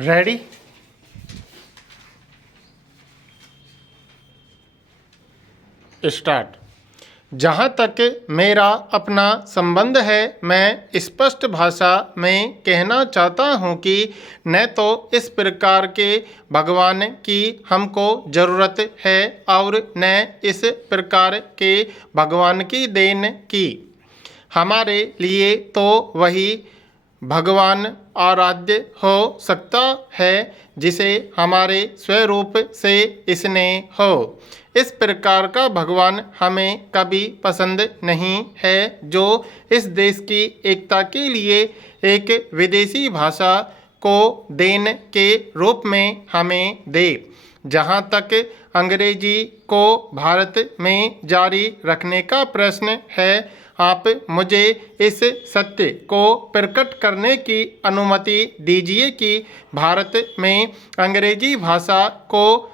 Ready. Start. जहाँ तक मेरा अपना संबंध है, मैं स्पष्ट भाषा में कहना चाहता हूँ कि न तो इस प्रकार के भगवान की हमको ज़रूरत है और न इस प्रकार के भगवान की देन की। हमारे लिए तो वही भगवान आराध्य हो सकता है जिसे हमारे स्वरूप से स्नेह हो। इस प्रकार का भगवान हमें कभी पसंद नहीं है जो इस देश की एकता के लिए एक विदेशी भाषा को देन के रूप में हमें दे। जहाँ तक अंग्रेजी को भारत में जारी रखने का प्रश्न है, आप मुझे इस सत्य को प्रकट करने की अनुमति दीजिए कि भारत में अंग्रेजी भाषा को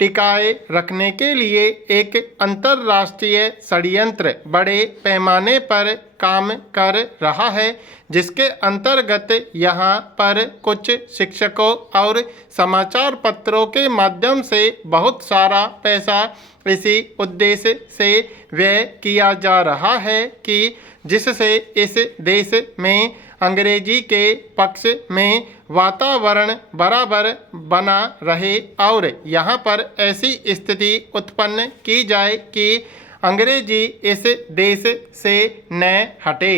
टिकाए रखने के लिए एक अंतर्राष्ट्रीय षड्यंत्र बड़े पैमाने पर काम कर रहा है, जिसके अंतर्गत यहाँ पर कुछ शिक्षकों और समाचार पत्रों के माध्यम से बहुत सारा पैसा इसी उद्देश्य से व्यय किया जा रहा है कि जिससे इस देश में अंग्रेजी के पक्ष में वातावरण बराबर बना रहे और यहाँ पर ऐसी स्थिति उत्पन्न की जाए कि अंग्रेजी इस देश से न हटे।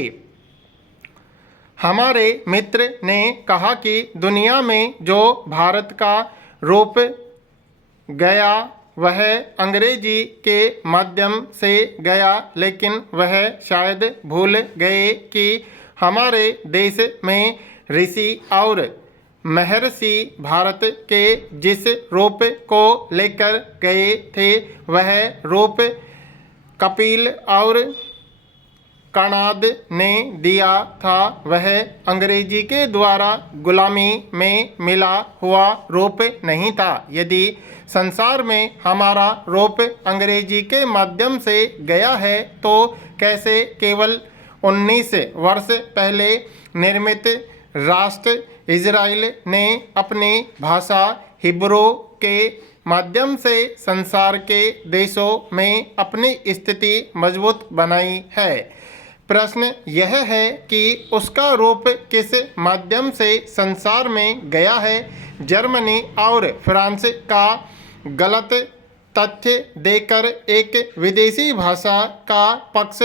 हमारे मित्र ने कहा कि दुनिया में जो भारत का रूप गया वह अंग्रेजी के माध्यम से गया, लेकिन वह शायद भूल गए कि हमारे देश में ऋषि और महर्षि भारत के जिस रूप को लेकर गए थे वह रूप कपिल और कणाद ने दिया था। वह अंग्रेजी के द्वारा गुलामी में मिला हुआ रूप नहीं था। यदि संसार में हमारा रूप अंग्रेजी के माध्यम से गया है तो कैसे केवल 19 वर्ष पहले निर्मित राष्ट्र इजराइल ने अपनी भाषा हिब्रू के माध्यम से संसार के देशों में अपनी स्थिति मजबूत बनाई है। प्रश्न यह है कि उसका रूप किस माध्यम से संसार में गया है। जर्मनी और फ्रांस का गलत तथ्य देकर एक विदेशी भाषा का पक्ष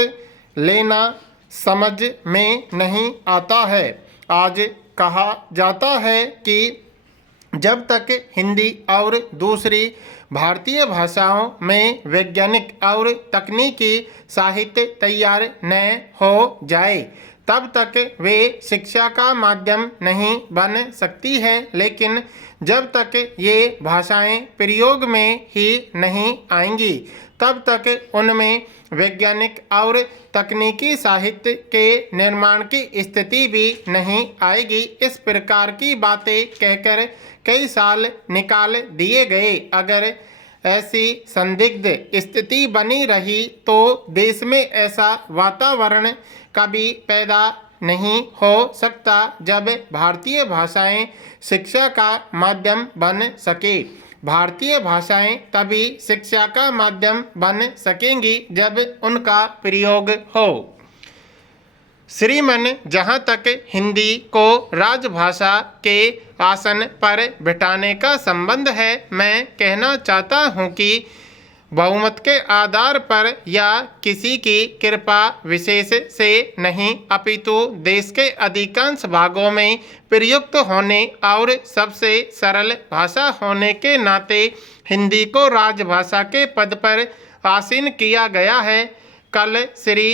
लेना समझ में नहीं आता है। आज कहा जाता है कि जब तक हिंदी और दूसरी भारतीय भाषाओं में वैज्ञानिक और तकनीकी साहित्य तैयार न हो जाए तब तक वे शिक्षा का माध्यम नहीं बन सकती है। लेकिन जब तक ये भाषाएं प्रयोग में ही नहीं आएंगी तब तक उनमें वैज्ञानिक और तकनीकी साहित्य के निर्माण की स्थिति भी नहीं आएगी। इस प्रकार की बातें कहकर कई साल निकाल दिए गए। अगर ऐसी संदिग्ध स्थिति बनी रही तो देश में ऐसा वातावरण कभी पैदा नहीं हो सकता जब भारतीय भाषाएं शिक्षा का माध्यम बन सके। भारतीय भाषाएं तभी शिक्षा का माध्यम बन सकेंगी जब उनका प्रयोग हो। श्रीमन, जहाँ तक हिंदी को राजभाषा के आसन पर बिठाने का संबंध है, मैं कहना चाहता हूँ कि बहुमत के आधार पर या किसी की कृपा विशेष से नहीं अपितु देश के अधिकांश भागों में प्रयुक्त होने और सबसे सरल भाषा होने के नाते हिंदी को राजभाषा के पद पर आसीन किया गया है। कल श्री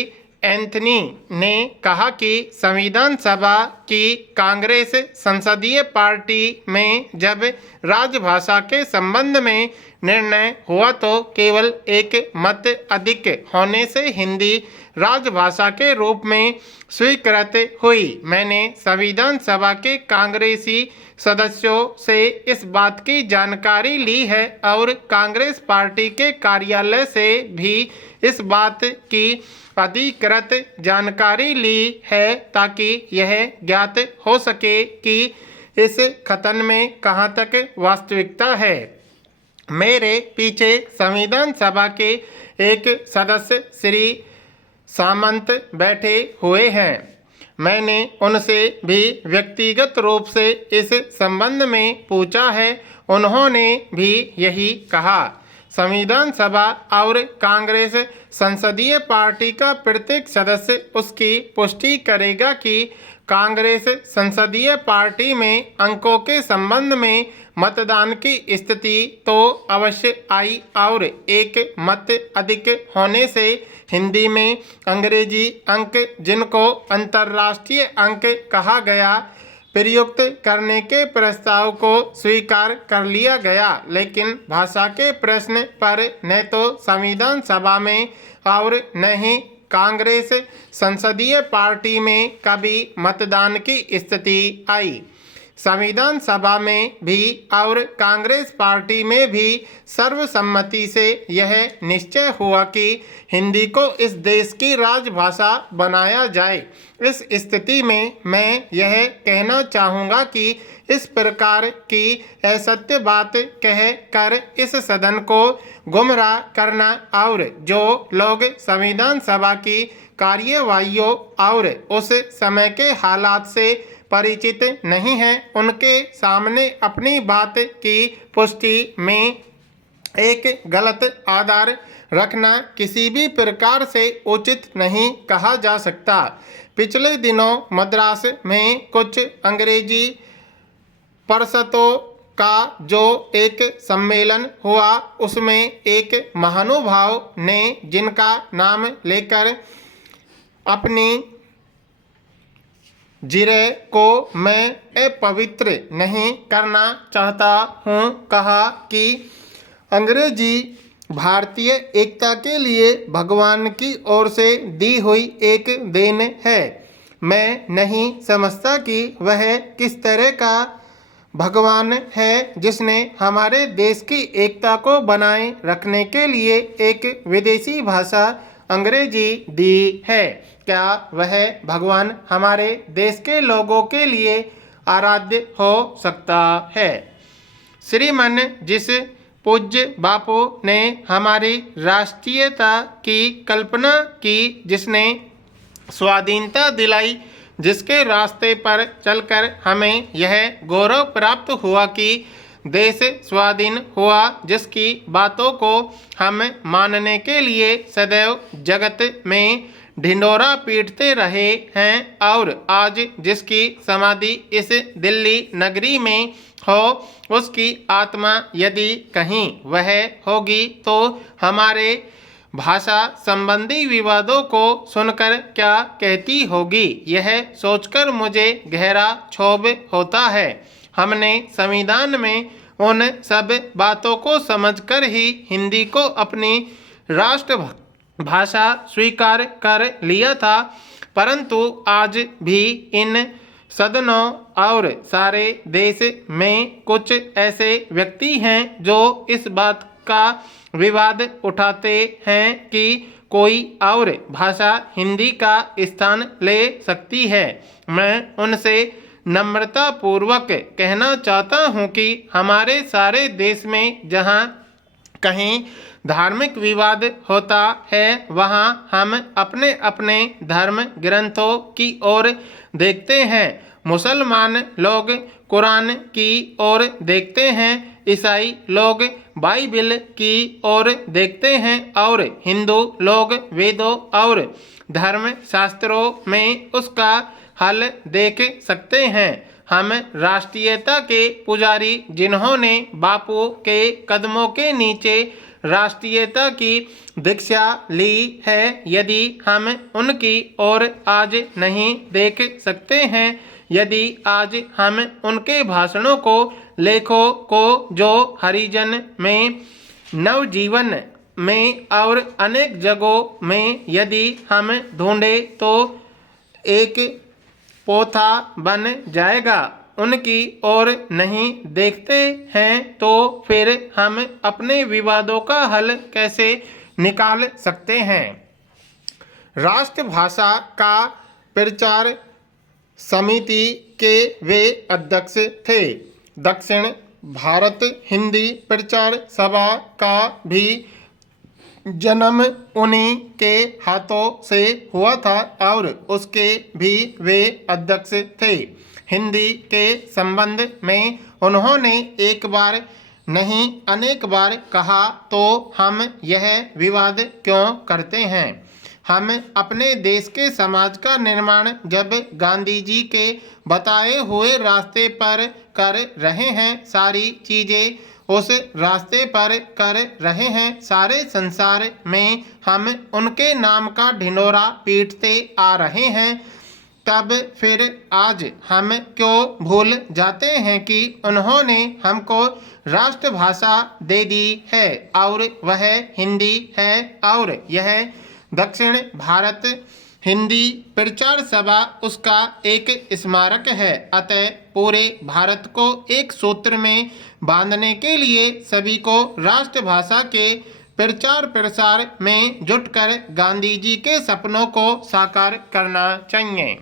एंथनी ने कहा कि संविधान सभा की कांग्रेस संसदीय पार्टी में जब राजभाषा के संबंध में निर्णय हुआ तो केवल एक मत अधिक होने से हिंदी राजभाषा के रूप में स्वीकृत हुई। मैंने संविधान सभा के कांग्रेसी सदस्यों से इस बात की जानकारी ली है और कांग्रेस पार्टी के कार्यालय से भी इस बात की अधिकृत जानकारी ली है ताकि यह ज्ञात हो सके कि इस कथन में कहाँ तक वास्तविकता है। मेरे पीछे संविधान सभा के एक सदस्य श्री सामंत बैठे हुए हैं। मैंने उनसे भी व्यक्तिगत रूप से इस संबंध में पूछा है। उन्होंने भी यही कहा। संविधान सभा और कांग्रेस संसदीय पार्टी का प्रत्येक सदस्य उसकी पुष्टि करेगा कि कांग्रेस संसदीय पार्टी में अंकों के संबंध में मतदान की स्थिति तो अवश्य आई और एक मत अधिक होने से हिंदी में अंग्रेजी अंक, जिनको अंतर्राष्ट्रीय अंक कहा गया, प्रयुक्त करने के प्रस्ताव को स्वीकार कर लिया गया। लेकिन भाषा के प्रश्न पर न तो संविधान सभा में और न ही कांग्रेस संसदीय पार्टी में कभी मतदान की स्थिति आई। संविधान सभा में भी और कांग्रेस पार्टी में भी सर्वसम्मति से यह निश्चय हुआ कि हिंदी को इस देश की राजभाषा बनाया जाए। इस स्थिति में मैं यह कहना चाहूँगा कि इस प्रकार की असत्य बात कह कर इस सदन को गुमराह करना और जो लोग संविधान सभा की कार्यवाहियों और उस समय के हालात से परिचित नहीं हैं, उनके सामने अपनी बात की पुष्टि में एक गलत आधार रखना किसी भी प्रकार से उचित नहीं कहा जा सकता। पिछले दिनों मद्रास में कुछ अंग्रेजी परिषदों का जो एक सम्मेलन हुआ, उसमें एक महानुभाव ने, जिनका नाम लेकर अपनी जिरे को मैं अपवित्र नहीं करना चाहता हूँ, कहा कि अंग्रेजी भारतीय एकता के लिए भगवान की ओर से दी हुई एक देन है। मैं नहीं समझता कि वह किस तरह का भगवान है जिसने हमारे देश की एकता को बनाए रखने के लिए एक विदेशी भाषा अंग्रेजी दी है। क्या वह भगवान हमारे देश के लोगों के लिए आराध्य हो सकता है? श्रीमान जिस पूज्य बापू ने हमारी राष्ट्रीयता की कल्पना की, जिसने स्वाधीनता दिलाई, जिसके रास्ते पर चलकर हमें यह गौरव प्राप्त हुआ कि देश स्वाधीन हुआ, जिसकी बातों को हम मानने के लिए सदैव जगत में ढिंढोरा पीटते रहे हैं, और आज जिसकी समाधि इस दिल्ली नगरी में हो, उसकी आत्मा यदि कहीं वह होगी तो हमारे भाषा संबंधी विवादों को सुनकर क्या कहती होगी, यह सोचकर मुझे गहरा क्षोभ होता है। हमने संविधान में उन सब बातों को समझकर ही हिंदी को अपनी राष्ट्र भाषा स्वीकार कर लिया था, परंतु आज भी इन सदनों और सारे देश में कुछ ऐसे व्यक्ति हैं जो इस बात का विवाद उठाते हैं कि कोई और भाषा हिंदी का स्थान ले सकती है। मैं उनसे नम्रता पूर्वक कहना चाहता हूं कि हमारे सारे देश में जहां कहीं धार्मिक विवाद होता है, वहां हम अपने अपने धर्म ग्रंथों की ओर देखते हैं। मुसलमान लोग कुरान की ओर देखते हैं, ईसाई लोग बाइबिल की ओर देखते हैं और हिंदू लोग वेदों और धर्म शास्त्रों में उसका हल देख सकते हैं। हम राष्ट्रीयता के पुजारी, जिन्होंने बापू के कदमों के नीचे राष्ट्रीयता की दीक्षा ली है, यदि हम उनकी ओर आज नहीं देख सकते हैं, यदि आज हम उनके भाषणों को, लेखों को, जो हरिजन में, नवजीवन में और अनेक जगहों में यदि हम ढूंढे तो एक पोथा बन जाएगा, उनकी ओर नहीं देखते हैं तो फिर हम अपने विवादों का हल कैसे निकाल सकते हैं? राष्ट्रभाषा का प्रचार समिति के वे अध्यक्ष थे। दक्षिण भारत हिंदी प्रचार सभा का भी जन्म उन्हीं के हाथों से हुआ था और उसके भी वे अध्यक्ष थे। हिंदी के संबंध में उन्होंने एक बार नहीं अनेक बार कहा, तो हम यह विवाद क्यों करते हैं? हम अपने देश के समाज का निर्माण जब गांधी जी के बताए हुए रास्ते पर कर रहे हैं, सारी चीज़ें उस रास्ते पर कर रहे हैं, सारे संसार में हम उनके नाम का ढिंढोरा पीटते आ रहे हैं, तब फिर आज हम क्यों भूल जाते हैं कि उन्होंने हमको राष्ट्रभाषा दे दी है और वह हिंदी है और यह दक्षिण भारत हिंदी प्रचार सभा उसका एक स्मारक है। अतः पूरे भारत को एक सूत्र में बांधने के लिए सभी को राष्ट्रभाषा के प्रचार प्रसार में जुटकर गांधी जी के सपनों को साकार करना चाहिए।